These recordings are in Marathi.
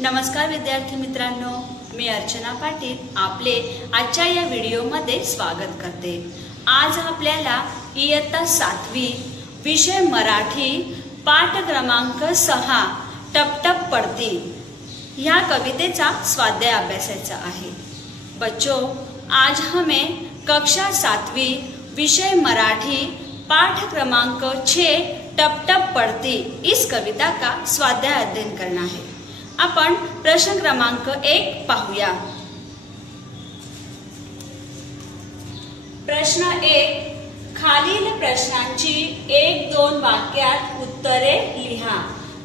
नमस्कार विद्यार्थी मित्रांनो, मी अर्चना पाटील आपले आजच्या या व्हिडिओमध्ये स्वागत करते। आज आपल्याला इयत्ता 7वी विषय मराठी पाठ क्रमांक 6 टप टप पड़ती या कवितेचा स्वाध्याय अभ्यासायचा आहे। बच्चों, आज हमें कक्षा 7वी विषय मराठी पाठ क्रमांक 6 टप टप पड़ती इस कविता का स्वाध्याय अध्ययन करना है। आपण प्रश्न क्रमांक 1 पाहूया। प्रश्न 1, खालील प्रश्नांची 1-2 वाक्यात उत्तरे लिहा।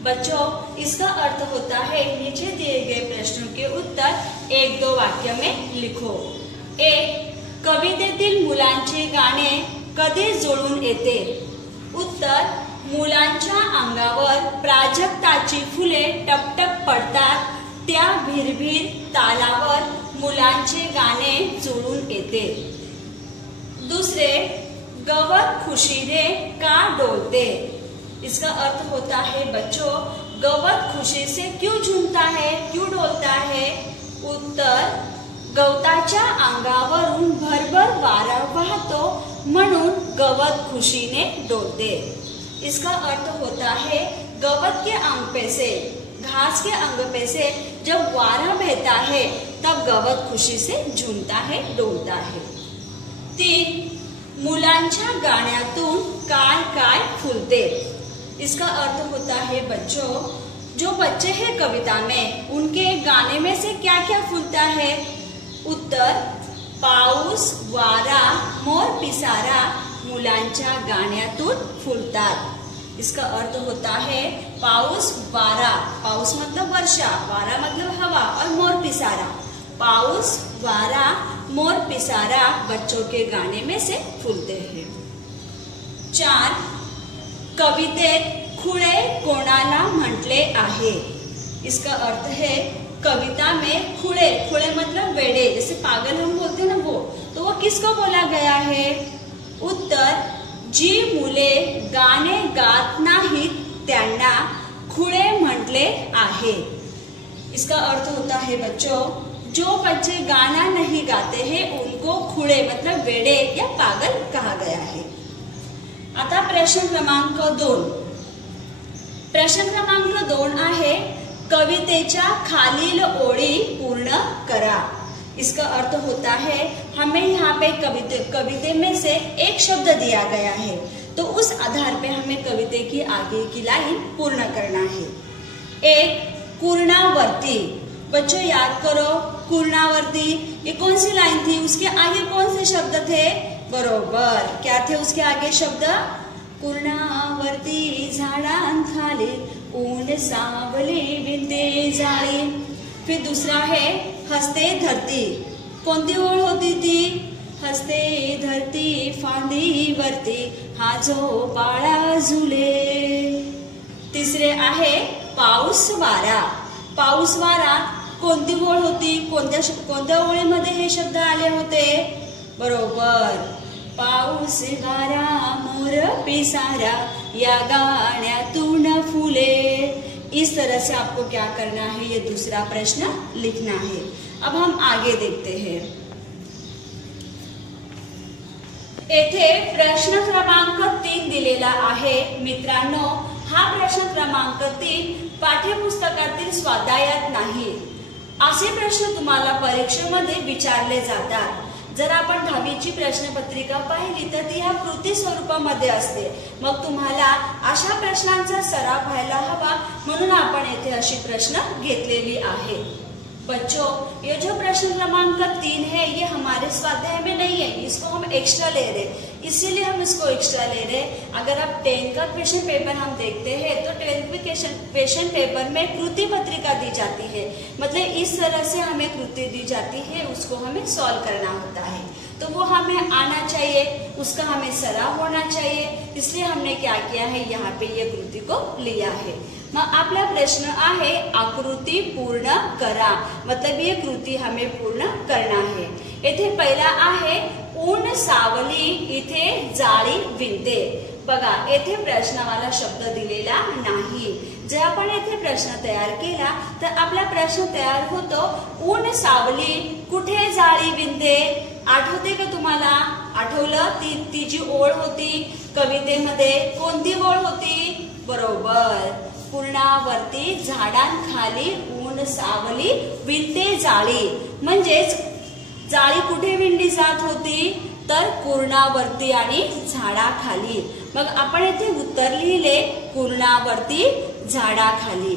बच्चों, इसका अर्थ होता है नीचे दिए गए प्रश्नों के उत्तर 1-2 वाक्य में लिखो। 1, कवितेतील मुलांचे गाणे कधी जुळून येते? उत्तर, मुलांच्या अंगावर प्राजक्ताची फुले टपटप पडतात त्या भिरभिर तालावर मुलांचे गाणे जुळून येते। दूसरे, गवत खुशीने का डोलते? इसका अर्थ होता है बच्चों, गवत खुशी से क्यों झूमता है, क्यों डोलता है? उत्तर, गवताच्या अंगावरून भरभर वारा वाहतो म्हणून गवत खुशीने डोलते। इसका अर्थ होता है गवत के अंग पे से, घास के अंग पे से जब वारा बहता है तब गवत खुशी से झूमता है, डोलता है। 3, मुलांच्या गाण्यातून काय काय फुलते? इसका अर्थ होता है बच्चों, जो बच्चे हैं कविता में उनके गाने में से क्या क्या फूलता है? उत्तर, पाऊस, वारा, मोर पिसारा मुलांच्या गाण्यातून फुलतात। इसका अर्थ होता है पाऊस, वारा, पाऊस मतलब वर्षा, वारा मतलब हवा और मोर पिसारा, पाऊस, वारा, मोर पिसारा बच्चों के गाने में से फूलते हैं। 4, कवितेत खुळे कोणाला म्हटले आहे? इसका अर्थ है कविता में खुळे, खुळे मतलब वेड़े, जैसे पागल हम बोलते हैं ना वो किसको बोला गया है? उत्तर, जी मुले गाणे गात नाहीत त्यांना खुळे म्हटले आहे। इसका अर्थ होता है बच्चों, जो बच्चे गाना नहीं गाते हैं उनको खुळे मतलब वेड़े या पागल कहा गया है। आता प्रश्न क्रमांक 2। प्रश्न क्रमांक 2 आहे, कवितेच्या खालील ओळी पूर्ण करा। इसका अर्थ होता है हमें यहाँ पे कविते में से एक शब्द दिया गया है, तो उस आधार पे हमें कविते की आगे की लाइन पूर्ण करना है। 1, पूर्णावर्ती। बच्चों याद करो, पूर्णावर्ती ये कौन सी लाइन थी, उसके आगे कौन से शब्द थे? बरोबर, क्या थे उसके आगे शब्द? पूर्णावर्ती झाडांखाली ऊन सावली विंदे जाळी। फिर दूसरा है हस्ते धरती, कोणती ओळ होती ती? हस्ते धरती फांदी वरती हा जो बाळा झुले। तिसरे आहे पाऊस वारा, पाऊस वारा कोणती ओळ होती, कोणत्या ओळीमध्ये हे शब्द आले होते? बरोबर, पाऊस वारा मोर पिसारा या गाण्यातून फुले। इस तरह से आपको क्या करना है, ये दूसरा प्रश्न लिखना है। अब हम आगे देखते हैं। येथे प्रश्न क्रमांक 3 दिलेला आहे। मित्रांनो, हा प्रश्न क्रमांक 3 पाठ्यपुस्तकातील स्वाध्यायात नाही। असे प्रश्न तुम्हाला परीक्षेमध्ये विचारले जातात। जर आपण 10वीची प्रश्नपत्रिका पाहिली तर ती ह्या कृती स्वरूपामध्ये असते, मग तुम्हाला अशा प्रश्नांचा सराव व्हायला हवा म्हणून आपण येथे अशी प्रश्न घेतलेली आहे। बच्चों, ये जो प्रश्न क्रमांक 3 है ये हमारे स्वाध्याय में नहीं है, इसको हम एक्स्ट्रा ले रहे, इसीलिए हम इसको एक्स्ट्रा ले रहे। अगर आप 10th का क्वेश्चन पेपर हम देखते हैं तो 10th क्वेश्चन पेपर में कृति पत्रिका दी जाती है, मतलब इस तरह से हमें कृति दी जाती है, उसको हमें सॉल्व करना होता है, तो वो हमें आना चाहिए, उसका हमें सराव होना चाहिए। इसलिए हमने क्या किया है, यहाँ पे ये कृति को लिया है। मग आपला प्रश्न आहे आकृती पूर्ण करा, मतलब ये कृती हमें पूर्ण करना है। येथे पहिला आहे ऊन सावली इथे जाळी विणते। बघा, येथे प्रश्नावाला शब्द दिलेला नाही, जर आपण येथे प्रश्न तयार केला तर आपला प्रश्न तयार होतो, ऊन सावली कुठे जाळी विणते. आठवते का तुम्हाला? आठवलं? ती जी ओळ होती कवितेमध्ये, कोणती ओळ होती? बरोबर, पूर्णावरती झाडांखाली ऊन सावली विणते जाळी. म्हणजेच जाळी कुठे विणली जात होती? तर कुरणावरती आणि झाडाखाली. मग आपण येथे उत्तर लिहिले कुरणावरती झाडाखाली.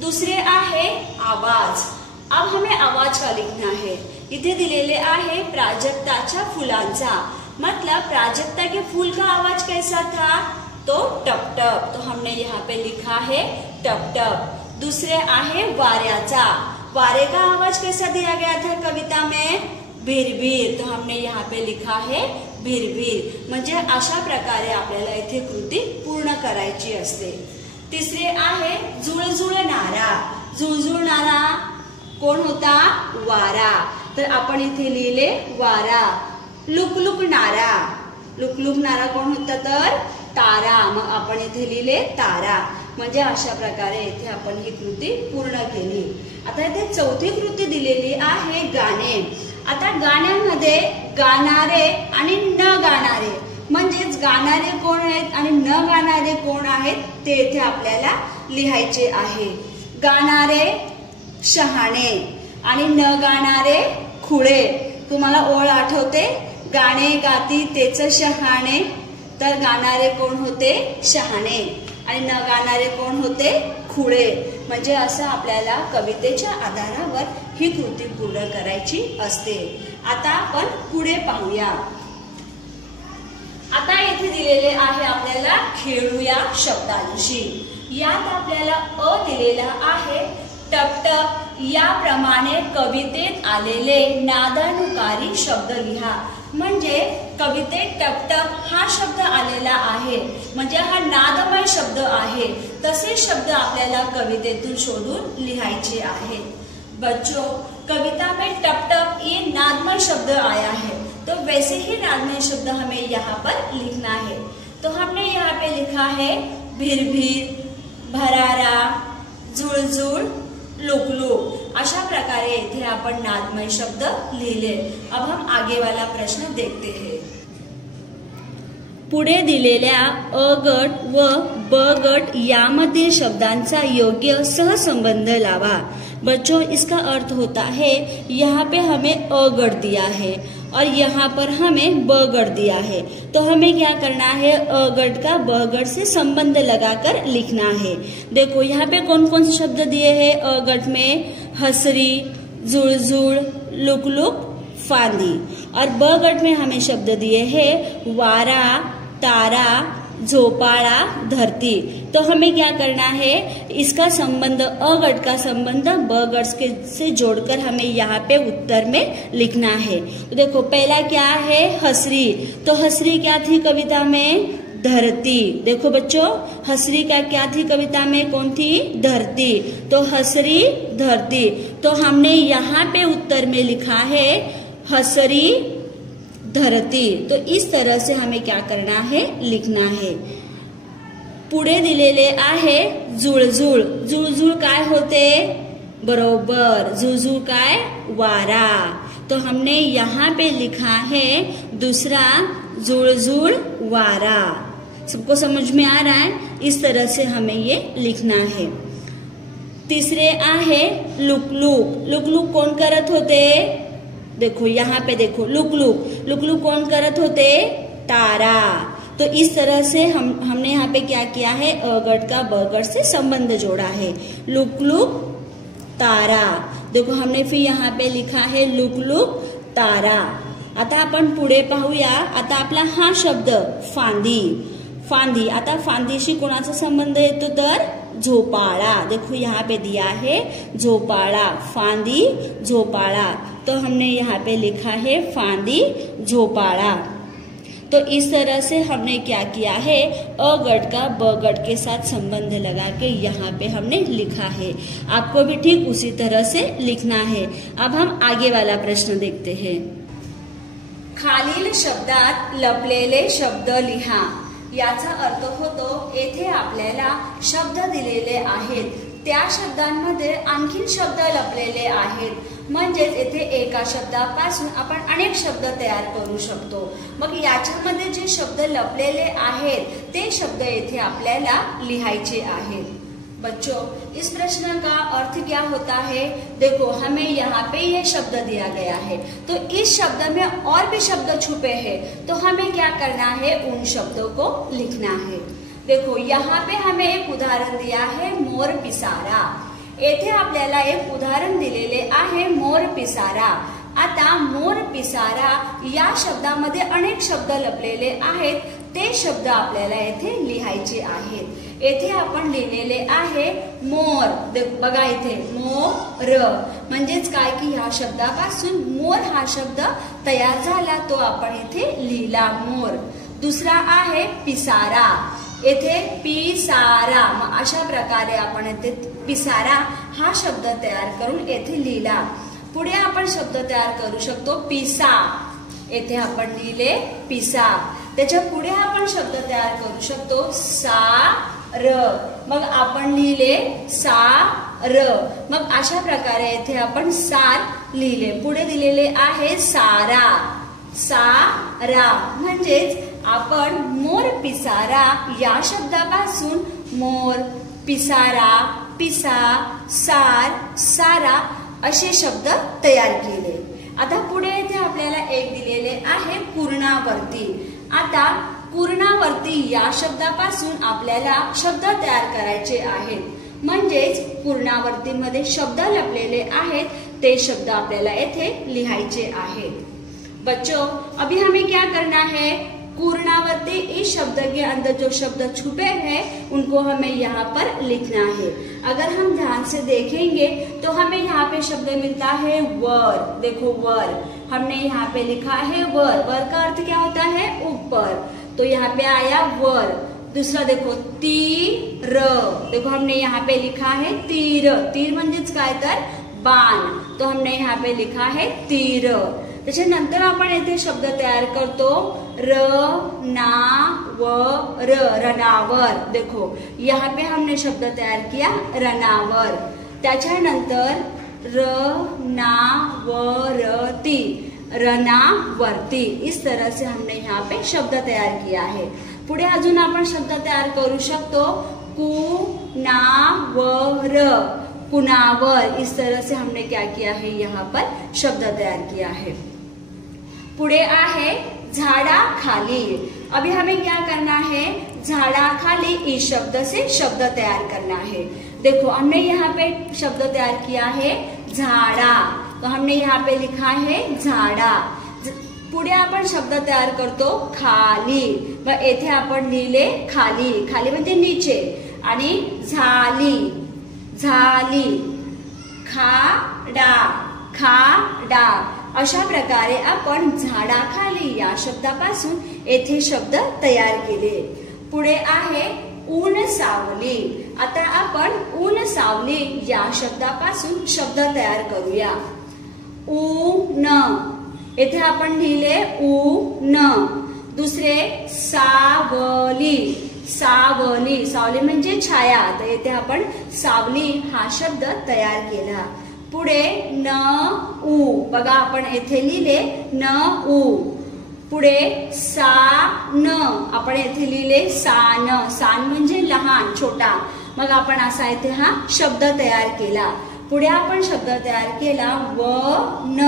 दूसरे आहे आवाज. अब हमें आवाज का लिखना है. इथे दिलेले आहे प्राजक्ताच्या फुलांचा. मतलब प्राजक्ता के फूल का आवाज कैसा था? तो टप टप. तो हमने यहाँ पे लिखा है टप टप. दूसरे आहे वाऱ्याचा. वारे का आवाज कैसा दिया गया था कविता में? भिरभिर. तो हमने यहाँ पे लिखा है भिरभिर. म्हणजे अशा प्रकारे आपल्याला इथे कृती पूर्ण करायची असते. तिसरे आहे जुळजुळणारा. जुळजुळणारा कोण होता? वारा. तर आपण इथे लिहिले वारा. लुकलुकणारा. लुकलुकणारा कोण होता? तर तारा. मग आपण इथे लिहिले तारा. म्हणजे अशा प्रकारे इथे आपण ही कृती पूर्ण केली. आता इथे चौथी कृती दिलेली आहे गाणे. आता गाण्यामध्ये गाणारे आणि न गाणारे, म्हणजेच गाणारे कोण आहेत आणि न गाणारे कोण आहेत ते इथे आपल्याला लिहायचे आहे. गाणारे शहाणे आणि न गाणारे खुळे. तुम्हाला ओळ आठवते? गाणे गाती तेच शहाणे. तर गाणारे कोण होते? शहाणे आणि न गाणारे कोण होते? खुळे. म्हणजे असं आपल्याला कवितेच्या आधारावर ही कृती पूर्ण करायची असते. आता आपण पुढे पाहूया. आता येथे दिलेले आहे आपल्याला खेळूया शब्दांशी. यात आपल्याला अ दिलेला आहे टपटप. याप्रमाणे कवितेत आलेले नादानुकारी शब्द लिहा. म्हणजे कवितेत टपटप हा शब्द आलेला आहे, म्हणजे हा नादमय शब्द आहे. तसे शब्द आपल्याला कवितेतून शोधून लिहायचे आहेत. बच्चों, कविता में टपटप ये नादमय शब्द आया है, तो वैसे ही नादमय शब्द हमें यहाँ पर लिखना है. तो हमने यहाँ पे लिखा है भिरभिर, भरारा, जुळजुळ, लुकलुक. अशा प्रकारे इथे आपण नादमय शब्द लिहिले. अब हम आगे वाला प्रश्न देखते हैं. पुढे दिलेल्या अ गट व ब गट यामधील शब्दांचा योग्य सहसंबंध लावा. बच्चों, इसका अर्थ होता है यहाँ पे हमें अ गट दिया है और यहाँ पर हमें ब गट दिया है. तो हमें क्या करना है? अ गट का ब गट से संबंध लगाकर लिखना है. देखो यहाँ पे कौन कौन से शब्द दिए हैं अ गट में? हसरी, जुळजुळ, लुकलुक, फांदी. और ब गट में हमें शब्द दिए हैं वारा, तारा, झोपाड़ा, धरती. तो हमें क्या करना है? इसका संबंध अ गट का संबंध ब गट के से जोड़कर हमें यहाँ पे उत्तर में लिखना है. तो देखो पहला क्या है? हसरी. तो हसरी क्या थी कविता में? धरती. देखो बच्चों, हसरी का क्या थी कविता में? कौन थी? धरती. तो हसरी, धरती. तो हमने यहाँ पे उत्तर में लिखा है हसरी, धरती. तो इस तरह से हमें क्या करना है? लिखना है. पुढे दिलेले आहे जुळजुळ. जुळजुळ काय होते? बरोबर, जुळजुळ काय? वारा. तो हमने यहाँ पे लिखा है दूसरा जुळजुळ वारा. सबको समझ में आ रहा है? इस तरह से हमें ये लिखना है. तीसरे आहे लुकलुक. लुकलुक कोण करत होते? देखो यहाँ पे देखो लुकलुक. लुकलुक कौन करत होते? तारा. तो इस तरह से हमने यहाँ पे क्या किया है? अ गट का ब गट से संबंध जोड़ा है. लुकलुक, तारा. देखो हमने फिर यहाँ पे लिखा है लुकलुक, तारा. आता आपण पुढे पाहूया. आता आपला हा शब्द फांदी. फांदी. आता फांदीशी कोणाचा संबंध येतो? तर झोपाळा. देखो यहाँ पे दिया है झोपाळा. फांदी, झोपाळा. तो हमने यहाँ पे लिखा है फांदी, झोपाड़ा. तो इस तरह से हमने क्या किया है? अ गट का ब गट के साथ संबंध लगा के यहाँ पे हमने लिखा है. आपको भी ठीक उसी तरह से लिखना है. अब हम आगे वाला प्रश्न देखते हैं. खालील शब्दात लपलेले शब्द लिहा. याचा अर्थ होतो येथे आपल्याला शब्द दिलेले आहेत, त्या शब्दांमध्ये आणखीन शब्द लपलेले आहेत, म्हणजेच येथे एका शब्दापासून आपण अनेक शब्द तयार करू शकतो। मग याच्यामध्ये जे शब्द लपलेले आहेत ते शब्द येथे आपल्याला लिहायचे आहेत। बच्चों, इस प्रश्न का अर्थ क्या होता है? देखो, हमें यहाँ पे ये शब्द दिया गया है, तो इस शब्द में और भी शब्द छुपे हैं, तो हमें क्या करना है? उन शब्दों को लिखना है। देखो, यहाँ पे हमें एक उदाहरण दिया है मोर पिसारा। येथे आपल्याला एक उदाहरण दिलेले आहे मोर पिसारा। आता मोर पिसारा या शब्दामध्ये अनेक शब्द लपलेले आहेत, ते शब्द आपल्याला येथे लिहायचे आहेत। येथे आपण लिहिलेले आहे मोर। बघा इथे मोर, म्हणजेच काय की ह्या शब्दापासून मोर हा शब्द तयार झाला, तो आपण इथे लिहिला मोर। दुसरा आहे पिसारा, येथे पिसारा। मग अशा प्रकारे आपण येथे पिसारा हा शब्द तयार करून येथे लिहिला। पुढे आपण शब्द तयार करू शकतो पिसा, येथे आपण लिहिले पिसा। त्याच्या पुढे आपण शब्द तयार करू शकतो सार, मग आपण लिहिले सार। मग अशा प्रकारे येथे आपण सार लिहिले। पुढे दिलेले आहे सारा, सारा, म्हणजेच आपण मोर पिसारा या शब्दापासून मोर, पिसारा, पिसा, सार, सारा असे शब्द तयार केले। आता पुढे येथे आपल्याला एक दिलेले आहे पूर्णावर्ती। आता पूर्णावर्ती या शब्दापासून आपल्याला शब्द तयार करायचे आहेत, म्हणजेच पूर्णावर्तीमध्ये शब्द लपलेले आहेत, ते शब्द आपल्याला येथे लिहायचे आहेत। बच्चों, अभी हमें क्या करना है? पूर्णावर्ती इस शब्द के अंदर जो शब्द छुपे हैं उनको हमें यहाँ पर लिखना है। अगर हम ध्यान से देखेंगे तो हमें यहाँ पे शब्द मिलता है वर। देखो वर, हमने यहाँ पे लिखा है वर। वर का अर्थ क्या होता है? ऊपर, तो यहाँ पे आया वर। दूसरा देखो तीर, देखो हमने यहाँ पे लिखा है तीर। तीर म्हणजेच काय तर बाण, तो हमने यहाँ पे लिखा है तीर। त्याच्यानंतर आपण येथे शब्द तयार करतो रनावर, रनावर। देखो यहाँ पे हमने शब्द तयार किया रनावर। त्याच्यानंतर रनावरती, रनावरती। इस तरह से हमने यहाँ पे शब्द तयार किया है। पुढे अजून आपण शब्द तयार करू शकतो कुणावर, कुणावर। इस तरह से हमने क्या किया है? यहाँ पर शब्द तयार किया है। पुढे आहे झाडाखाली। अभी हमें क्या करना है? झाडाखाली इस शब्द से शब्द तैयार करना है। देखो हमने यहाँ पे शब्द तैयार किया है झाडा, तो हमने यहाँ पे लिखा है झाडा। पुढे आपण शब्द तयार करतो खाली, मग येथे आपण लिहिले खाली। खाली म्हणजे नीचे, आणि झाली, झाली, खाडा, खाडा। अशा प्रकारे आपण झाडाखाली या शब्दापासून येथे शब्द तयार केले। पुढे आहे ऊन सावली। आता आपण ऊन सावली या शब्दापासून शब्द तयार करूया। ऊन, येथे आपण लिहिले ऊन। दुसरे सावली, सावली, सावली म्हणजे छाया, तर येथे आपण सावली हा शब्द तयार केला। पुढे न उ, बघा आपण येथे लिहिले न उ। पुढे सान, आपण येथे लिहिले सान। सान म्हणजे लहान, छोटा, मग आपण असा येथे हा शब्द तयार केला। पुढे आपण शब्द तयार केला वन,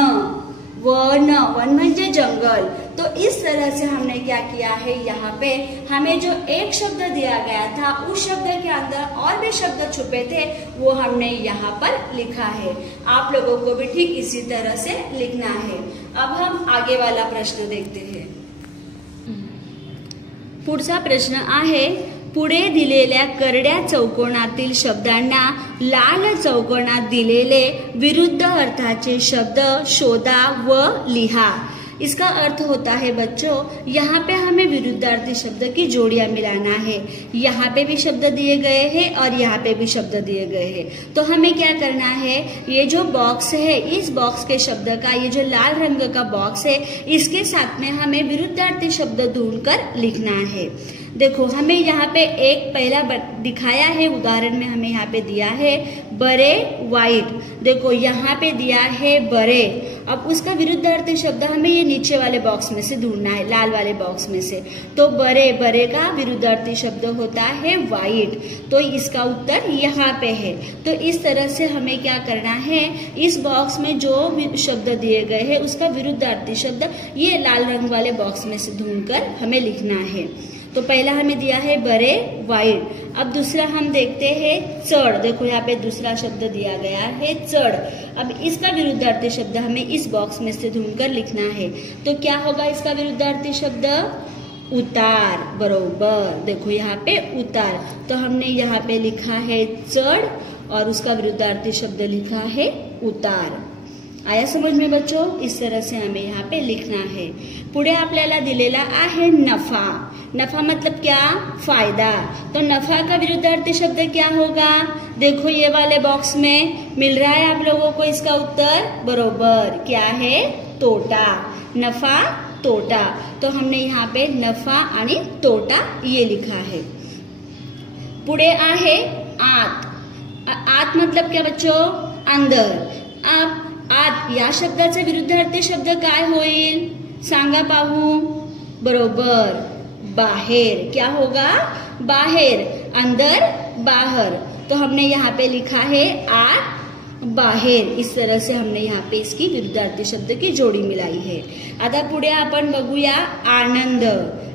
वन, वन म्हणजे जंगल। तो इस तरह से हमने क्या किया है? यहाँ पे हमें जो एक शब्द दिया गया था, उस शब्द के अंदर और भी शब्द छुपे थे, वो हमने यहाँ पर लिखा है। आप लोगों को भी ठीक इसी तरह से लिखना है। अब हम आगे वाला प्रश्न देखते हैं। पुढचा प्रश्न आहे, पुढे दिलेल्या करड्या चौकोनातील शब्दांना लाल चौकोनात दिलेले विरुद्ध अर्थाचे शब्द शोधा व लिहा। इसका अर्थ होता है बच्चों, यहाँ पे हमें विरुद्धार्थी शब्द की जोड़ियां मिलाना है। यहाँ पे भी शब्द दिए गए हैं और यहाँ पे भी शब्द दिए गए हैं, तो हमें क्या करना है? ये जो बॉक्स है, इस बॉक्स के शब्द का, ये जो लाल रंग का बॉक्स है, इसके साथ में हमें विरुद्धार्थी शब्द ढूंढकर लिखना है। देखो हमें यहाँ पे एक पहला दिखाया है, उदाहरण में हमें यहाँ पे दिया है बड़े वाइट। देखो यहाँ पे दिया है बड़े, अब उसका विरुद्धार्थी शब्द हमें ये नीचे वाले बॉक्स में से ढूंढना है, लाल वाले बॉक्स में से। तो बड़े, बड़े का विरुद्धार्थी शब्द होता है वाइट, तो इसका उत्तर यहाँ पे है। तो इस तरह से हमें क्या करना है, इस बॉक्स में जो शब्द दिए गए हैं उसका विरुद्धार्थी शब्द ये लाल रंग वाले बॉक्स में से ढूंढकर हमें लिखना है। तो पहला हमें दिया है बड़े वाइट। अब दूसरा हम देखते हैं चढ़। देखो यहाँ पे दूसरा शब्द दिया गया है चढ़। अब इसका विरुद्धार्थी शब्द हमें इस बॉक्स में से ढूंढकर लिखना है। तो क्या होगा इसका विरुद्धार्थी शब्द, उतार, बरोबर। देखो यहाँ पे उतार, तो हमने यहाँ पे लिखा है चढ़ और उसका विरुद्धार्थी शब्द लिखा है उतार। आया समझ में बच्चों? इस तरह से हमें यहाँ पे लिखना है। पुढे आपल्याला दिलेला आहे नफा। नफा मतलब क्या, फायदा। तो नफा का विरुद्धार्थी शब्द क्या होगा, देखो ये वाले बॉक्स में मिल रहा है आप लोगों को इसका उत्तर, बरोबर। क्या है, तोटा। नफा, तोटा। तो हमने यहाँ पे नफा आणि तोटा ये लिखा है। पुढे आहे आत। आत मतलब क्या बच्चों, अंदर। अब आत या शब्दाचा विरुद्धार्थी शब्द काय होईल, सांगा पाहू, बरोबर, बाहेर। क्या होगा, बाहेर, अंदर, बाहर। तो हमने यहाँ पे लिखा है आत, बाहेर। इस तरह से हमने यहाँ पे इसकी विरुद्धार्थी शब्द की जोड़ी मिलाई है। आता पुढे आपण बघूया आनंद।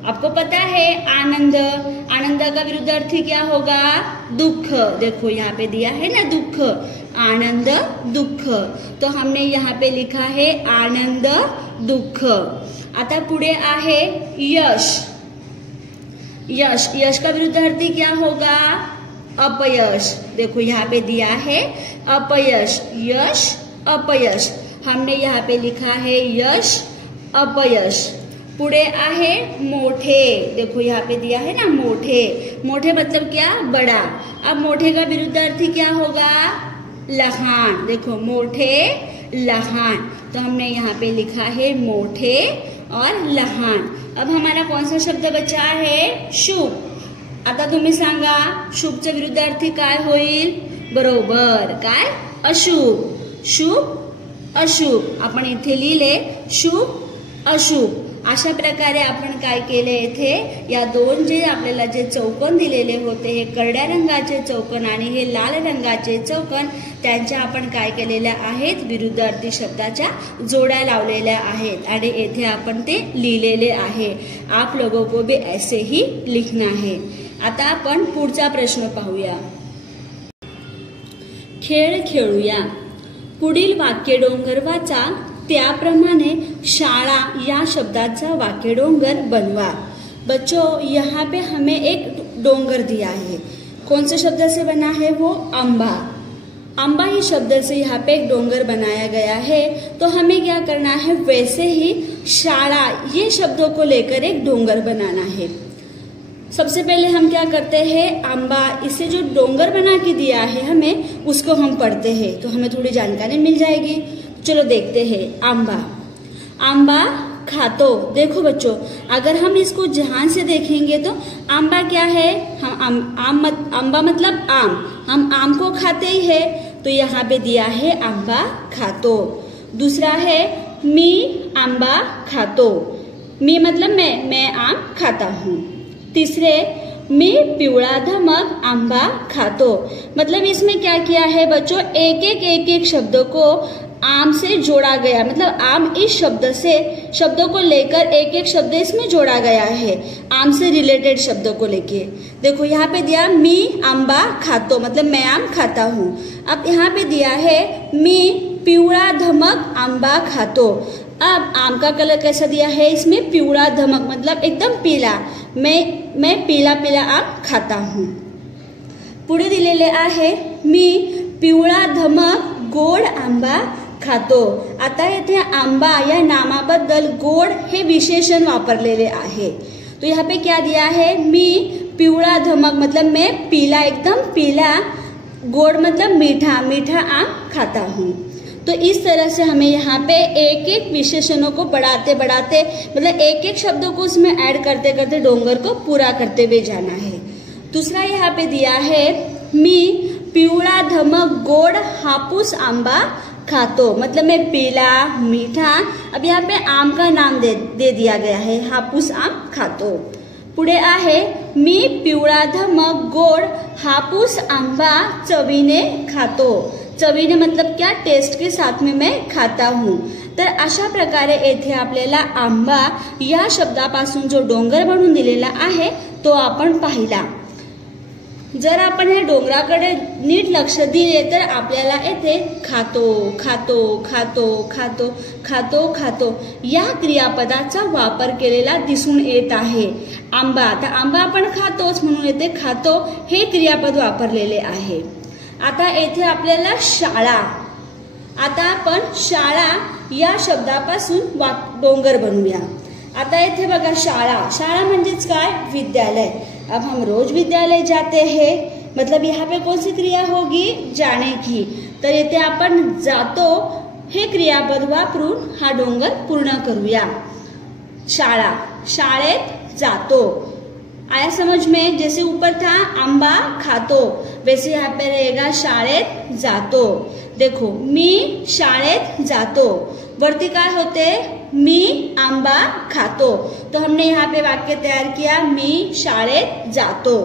आपको पता है आनंद, आनंद का विरुद्धार्थी क्या होगा, दुख। देखो यहाँ पे दिया है ना दुख, आनंद, दुख। तो हमने यहाँ पे लिखा है आनंद, दुख। आता पुढे आहे यश। यश, यश का विरुद्धार्थी क्या होगा, अपयश। देखो यहाँ पे दिया है अपयश, यश, अपयश। हमने यहाँ पे लिखा है यश, अपयश। पुढे आहे मोठे। देखो यहाँ पे दिया है ना मोठे। मोठे मतलब क्या, बड़ा। अब मोठे का विरुद्धार्थी क्या होगा, लहान। देखो मोठे, लहान। तो हमने यहाँ पे लिखा है मोठे और लहान। अब हमारा कौन सा शब्द बचा है, शुभ। आता तुम्ही सांगा शुभचं विरुद्धार्थी काय होईल, बरोबर, काय, अशुभ। शुभ, अशुभ। आपण इथे लिहिले शुभ, अशुभ। अशा प्रकारे आपण काय केले, इथे या दोन जे आपल्याला जे चौकोन दिलेले होते, हे करड्या रंगाचे चौकोन आणि हे लाल रंगाचे चौकोन, त्यांच्या आपण काय केलेल्या आहेत, विरुद्धार्थी शब्दाच्या जोड्या लावलेल्या आहेत आणि येथे आपण ते लिहिलेले आहे। आप लोगों को भी ऐसे ही लिखना है। आता आपण पुढचा प्रश्न पाहूया। खेळ खेळूया। पुढील वाक्य डोंगर वाचा, त्याप्रमाणे शाळा या शब्दाचा वाक्य डोंगर बनवा। बच्चों यहाँ पे हमें एक डोंगर दिया है, कौन से शब्द से बना है वो, अम्बा। अम्बा ही शब्द से यहाँ पे एक डोंगर बनाया गया है। तो हमें क्या करना है, वैसे ही शाळा ये शब्दों को लेकर एक डोंगर बनाना है। सबसे पहले हम क्या करते हैं, आंबा, इसे जो डोंगर बना के दिया है हमें, उसको हम पढ़ते हैं तो हमें थोड़ी जानकारी मिल जाएगी। चलो देखते हैं। आंबा, आंबा खातो। देखो बच्चों, अगर हम इसको ध्यान से देखेंगे तो आंबा क्या है, हम आंबा मतलब आम, हम आम को खाते ही है। तो यहाँ पे दिया है आंबा खातो। दूसरा है मी आंबा खातो। मी मतलब मैं आम खाता हूँ। तीसरे मी पिवळा धमक आंबा खातो। मतलब इसमें क्या किया है बच्चों, एक एक शब्द को आम से जोड़ा गया, मतलब आम इस शब्द से शब्दों को लेकर एक एक शब्द इसमें जोड़ा गया है, आम से रिलेटेड शब्दों को लेके। देखो यहाँ पे दिया मी आंबा खातो, मतलब मैं आम खाता हूँ। अब यहाँ पे दिया है मी पिवळा धमक आंबा खातो। अब आम का कलर कैसा दिया है, इसमें पिवळा धमक मतलब एकदम पीला, मैं पीला पीला आम खाता हूँ। पुढे दिलेले आहे मी पिवळा धमक गोड आंबा खातो। आता येथे आंबा या नामाबद्दल गोड हे विशेषण वापरलेले आहे। तो यहाँ पे क्या दिया है, मी पिवळा धमक मतलब मैं पीला, एकदम पीला, गोड मतलब मीठा, मीठा आम खाता हूँ। तो इस तरह से हमें यहाँ पे एक एक विशेषणों को बढ़ाते बढ़ाते मतलब एक एक शब्दों को उसमें ऐड करते करते डोंगर को पूरा करते हुए जाना है। दूसरा यहाँ पे दिया है मी पिवळा धमक गोड हापूस आंबा खातो, मतलब मैं पीला मीठा, अब यहाँ पे आम का नाम दे दिया गया है, हापूस आम खातो। पुढे आहे मी पिवळा धमक गोड हापूस आंबा चवीने खातो, चवीने मतलब क्या, टेस्ट के साथ में मैं खाता हूँ। तर अशा प्रकारे येथे आपल्याला आंबा या शब्दापासून जो डोंगर बनवून दिलेला आहे तो आपण पाहिला। जर आपण या डोंगराकडे नीट लक्ष दिले तर आपल्याला येथे खातो खातो खातो खातो खातो खातो या क्रियापदाचा वापर केलेला दिसून येत आहे। आंबा, तर आंबा आपण खातोच म्हणून येथे खातो हे क्रियापद वापरलेले आहे। आता येथे आपल्याला शाळा, आता आपण शाळा या शब्दापासून डोंगर बनवूया। आता येथे बघा शाळा, शाळा म्हणजेच काय, विद्यालय। अब हम रोज विद्यालय जाते हैं, मतलब यहाँ पे कौन सी क्रिया होगी, जाने की। तर येथे आपण जातो हे क्रियापद वापरून हा डोंगर पूर्ण करूया। शाळा, शाळेत जातो। आया समझ में? जैसे ऊपर था आंबा खातो, वैसे यहाँ पे रहेगा शाळेत जातो। देखो मी शाळेत जातो, वरती काय होते, मी आंबा खातो, तो हमने यहाँ पे वाक्य तैयार किया, मी शाळेत जातो।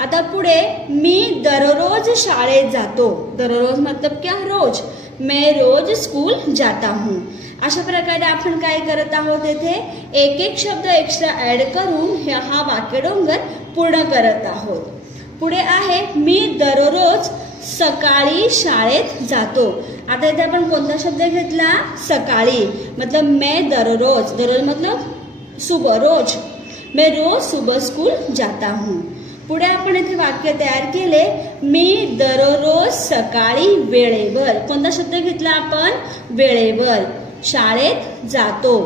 आता पुढे मी दररोज शाळेत जातो, दररोज मतलब क्या, रोज, मैं रोज स्कूल जाता हूँ। अशा प्रकारे आपण काय करत आहोत, येथे एक एक शब्द एक्स्ट्रा ऍड करून हा वाक्य डोंगर पूर्ण करत आहोत। पुढे आहे मी दररोज सकाळी शाळेत जातो। आता इथे आपण कोणता शब्द घेतला, सकाळी, मतलब मैं दररोज, दररोज मतलब सुबह, रोज, मैं रोज सुबह स्कूल जाता हूँ। पुढे आपण इथे वाक्य तयार केले, मी दररोज सकाळी वेळेवर, कोणता शब्द घेतला आपण, वेळेवर शाळेत जातो।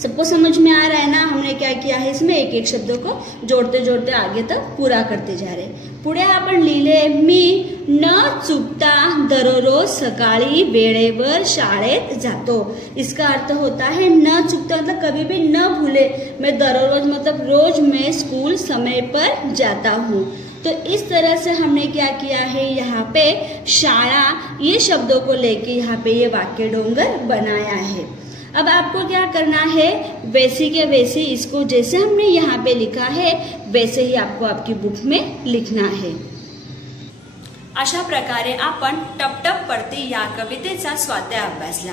सबको समझ में आ रहा है ना? हमने क्या किया है, इसमें एक एक शब्दों को जोड़ते जोड़ते आगे तक पूरा करते जा रहे। पुढे आपण लिहिले, मी न चुकता दररोज सकाळी वेळेवर शाळेत जातो। इसका अर्थ होता है न चुकता मतलब कभी भी न भूले, मैं दररोज मतलब रोज मैं स्कूल समय पर जाता हूँ। तो इस तरह से हमने क्या किया है, यहाँ पे शाळा ये शब्दों को लेके यहाँ पे ये वाक्य डोंगर बनाया है। अब आपको क्या करना है, वैसी के वैसी इसको जैसे हमने यहाँ पे लिखा है वैसे ही आपको आपकी बुक में लिखना है। अशा प्रकारे आपण टपटप पडती या कवितेचा स्वाध्याय अभ्यासला।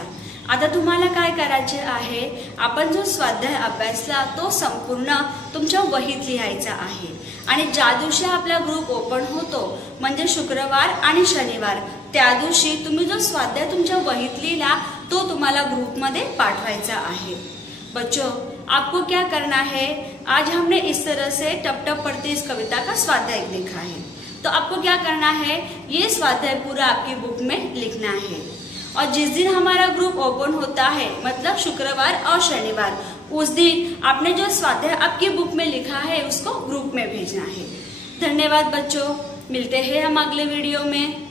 आता तुम्हाला काय करायचे आहे, आपण जो स्वाध्याय अभ्यासला तो संपूर्ण तुमच्या वहीत लिहायचा आहे आणि ज्या दिवशी आपला ग्रुप ओपन होतो म्हणजे शुक्रवार आणि शनिवार, त्या दिवशी तुम्ही जो स्वाध्याय तुमच्या वहीत लिहिला तो तुम्हाला ग्रुप में पाठवायचा आहे। बच्चों, आपको क्या करना है, आज हमने इस तरह से टप टप पढ़ती इस कविता का स्वाध्याय लिखा है, तो आपको क्या करना है, ये स्वाध्याय पूरा आपकी बुक में लिखना है। और जिस दिन हमारा ग्रुप ओपन होता है मतलब शुक्रवार और शनिवार, उस दिन आपने जो स्वाध्याय आपकी बुक में लिखा है उसको ग्रुप में भेजना है। धन्यवाद बच्चों, मिलते हैं हम अगले वीडियो में।